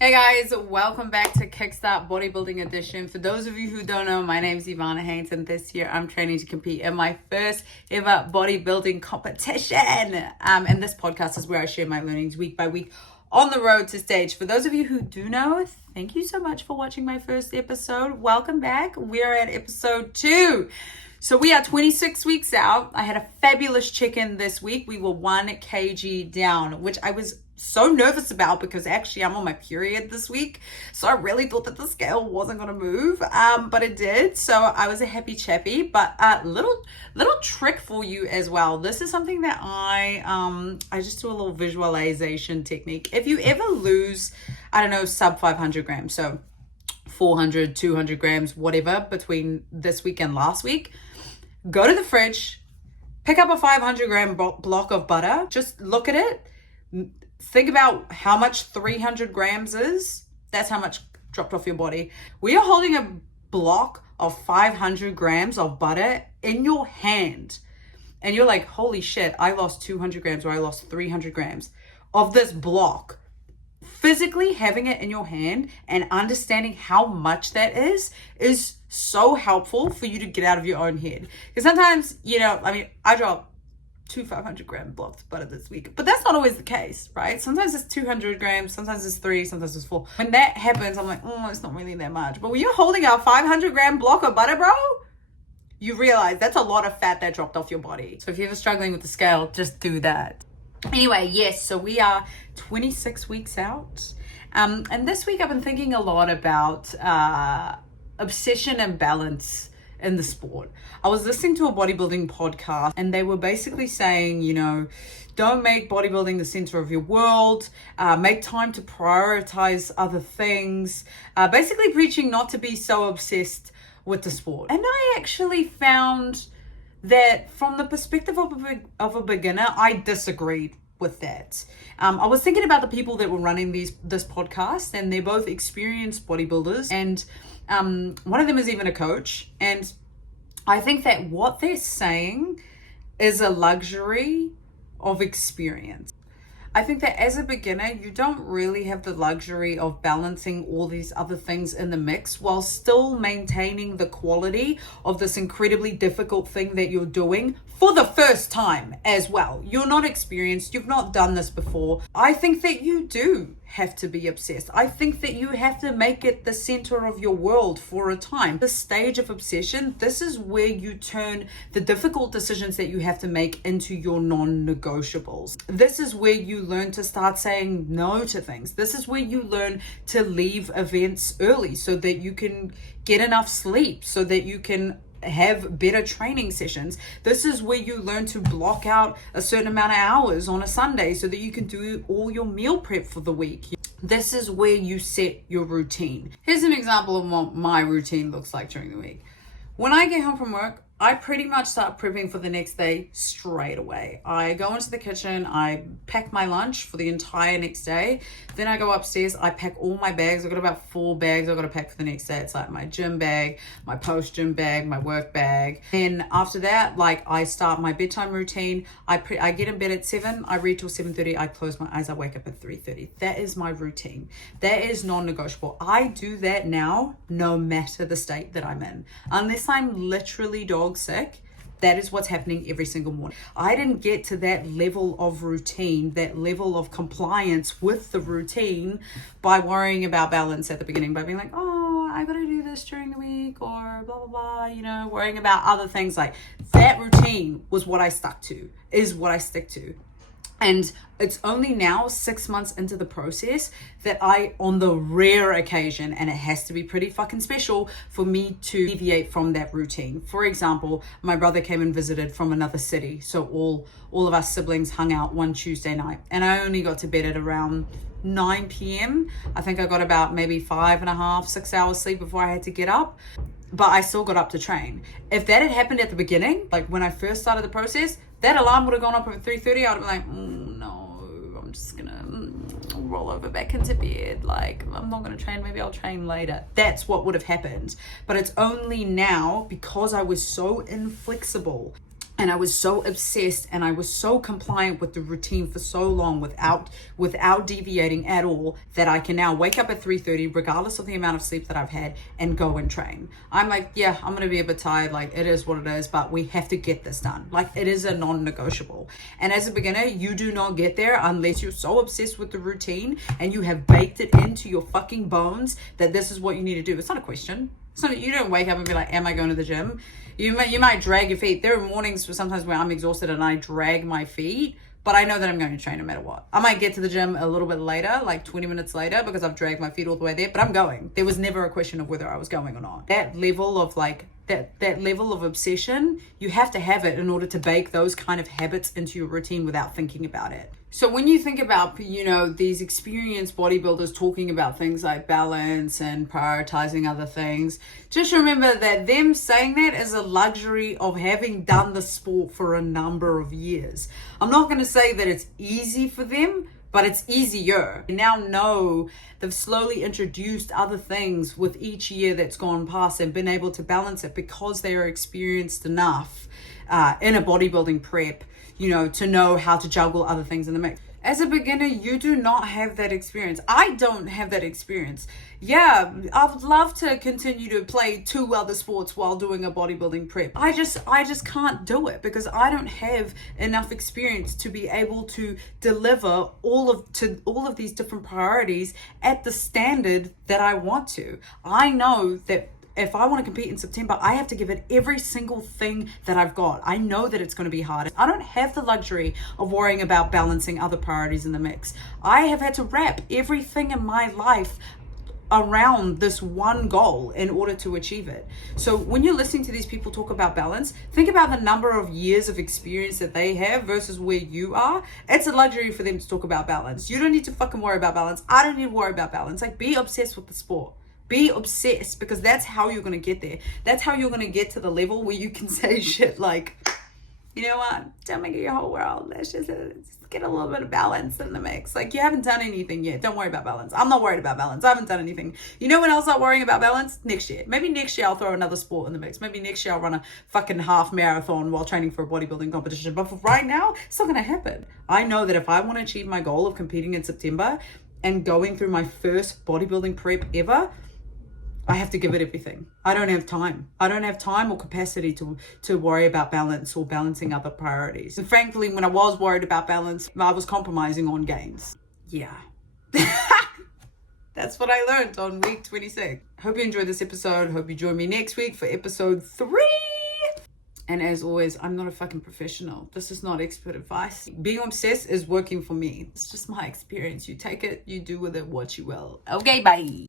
Hey guys, welcome back to Kickstart Bodybuilding Edition. For those of you who don't know, my name is Ivana Haynes, and this year I'm training to compete in my first ever bodybuilding competition. And this podcast is where I share my learnings week by week on the road to stage. For those of you who do know, thank you so much for watching my first episode. Welcome back. We're at episode 2. So we are 26 weeks out. I had a fabulous check-in this week. We were 1 kg down, which I was so nervous about because actually I'm on my period this week. So I really thought that the scale wasn't going to move, but it did. So I was a happy chappy. But little trick for you as well. This is something that I just do a little visualization technique. If you ever lose, I don't know, sub 500 grams, so 400, 200 grams, whatever, between this week and last week, go to the fridge, pick up a 500 gram block of butter, just look at it, think about how much 300 grams is. That's how much dropped off your body. We are holding a block of 500 grams of butter in your hand. And you're like, holy shit, I lost 200 grams or I lost 300 grams of this block. Physically having it in your hand and understanding how much that is so helpful for you to get out of your own head. Because sometimes, I dropped 2 500 gram blocks of butter this week, but that's not always the case, right? Sometimes it's 200 grams, sometimes it's 3, sometimes it's 4. When that happens, I'm like, it's not really that much. But when you're holding a 500 gram block of butter, bro, you realize that's a lot of fat that dropped off your body. So if you're ever struggling with the scale, just do that. Anyway, yes, so we are 26 weeks out. And this week I've been thinking a lot about obsession and balance in the sport. I was listening to a bodybuilding podcast and they were basically saying, don't make bodybuilding the center of your world, make time to prioritize other things, basically preaching not to be so obsessed with the sport. And I actually found that from the perspective of a beginner, I disagreed with that. I was thinking about the people that were running this podcast, and they're both experienced bodybuilders, and one of them is even a coach. And I think that what they're saying is a luxury of experience. I think that as a beginner, you don't really have the luxury of balancing all these other things in the mix while still maintaining the quality of this incredibly difficult thing that you're doing for the first time as well. You're not experienced. You've not done this before. I think that you do have to be obsessed. I think that you have to make it the center of your world for a time. The stage of obsession, this is where you turn the difficult decisions that you have to make into your non-negotiables. This is where you learn to start saying no to things. This is where you learn to leave events early so that you can get enough sleep, so that you can have better training sessions. This is where you learn to block out a certain amount of hours on a Sunday so that you can do all your meal prep for the week. This is where you set your routine. Here's an example of what my routine looks like during the week. When I get home from work, I pretty much start prepping for the next day straight away. I go into the kitchen, I pack my lunch for the entire next day. Then I go upstairs, I pack all my bags. I've got about 4 bags I've got to pack for the next day. It's like my gym bag, my post-gym bag, my work bag. And after that, I start my bedtime routine. I get in bed at 7, I read till 7:30, I close my eyes, I wake up at 3:30. That is my routine. That is non-negotiable. I do that now, no matter the state that I'm in. Unless I'm literally dog sick, that is what's happening every single morning. I didn't get to that level of routine, that level of compliance with the routine by worrying about balance at the beginning, by being like, I gotta do this during the week, or blah, blah, blah, worrying about other things. Like, that routine was what I stuck to, is what I stick to. And it's only now 6 months into the process that I, on the rare occasion, and it has to be pretty fucking special for me to deviate from that routine. For example, my brother came and visited from another city. So all of us siblings hung out one Tuesday night, and I only got to bed at around 9 p.m. I think I got about maybe 5.5, 6 hours sleep before I had to get up. But I still got up to train. If that had happened at the beginning, like when I first started the process, that alarm would have gone up at 3:30. I would have been like, no, I'm just gonna roll over back into bed. Like, I'm not gonna train, maybe I'll train later. That's what would have happened. But it's only now, because I was so inflexible And I was so obsessed and I was so compliant with the routine for so long without deviating at all, that I can now wake up at 3:30 regardless of the amount of sleep that I've had and go and train. I'm like, yeah, I'm gonna be a bit tired, like it is what it is, but we have to get this done. Like it is a non-negotiable. And as a beginner, you do not get there unless you're so obsessed with the routine and you have baked it into your fucking bones that this is what you need to do. It's not a question. So you don't wake up and be like, am I going to the gym? You might drag your feet. There are mornings sometimes where I'm exhausted and I drag my feet, but I know that I'm going to train no matter what. I might get to the gym a little bit later, like 20 minutes later, because I've dragged my feet all the way there, but I'm going. There was never a question of whether I was going or not. That level of that level of obsession, you have to have it in order to bake those kind of habits into your routine without thinking about it. So when you think about, these experienced bodybuilders talking about things like balance and prioritizing other things, just remember that them saying that is a luxury of having done the sport for a number of years. I'm not going to say that it's easy for them, but it's easier. They now know they've slowly introduced other things with each year that's gone past and been able to balance it because they are experienced enough in a bodybuilding prep, to know how to juggle other things in the mix. As a beginner, you do not have that experience. I don't have that experience. Yeah, I would love to continue to play 2 other sports while doing a bodybuilding prep. I just can't do it because I don't have enough experience to be able to deliver all of these different priorities at the standard that I want to. I know that if I want to compete in September, I have to give it every single thing that I've got. I know that it's going to be hard. I don't have the luxury of worrying about balancing other priorities in the mix. I have had to wrap everything in my life around this one goal in order to achieve it. So when you're listening to these people talk about balance, think about the number of years of experience that they have versus where you are. It's a luxury for them to talk about balance. You don't need to fucking worry about balance. I don't need to worry about balance. Like, be obsessed with the sport. Be obsessed, because that's how you're going to get there. That's how you're going to get to the level where you can say shit like, you know what, don't make it your whole world. Let's just get a little bit of balance in the mix. Like, you haven't done anything yet. Don't worry about balance. I'm not worried about balance. I haven't done anything. You know when I'll start worrying about balance? Next year. Maybe next year I'll throw another sport in the mix. Maybe next year I'll run a fucking half marathon while training for a bodybuilding competition. But for right now, it's not going to happen. I know that if I want to achieve my goal of competing in September and going through my first bodybuilding prep ever, I have to give it everything. I don't have time. I don't have time or capacity to worry about balance or balancing other priorities. And frankly, when I was worried about balance, I was compromising on gains. Yeah. That's what I learned on week 26. Hope you enjoyed this episode. Hope you join me next week for episode 3. And as always, I'm not a fucking professional. This is not expert advice. Being obsessed is working for me. It's just my experience. You take it, you do with it what you will. Okay, bye.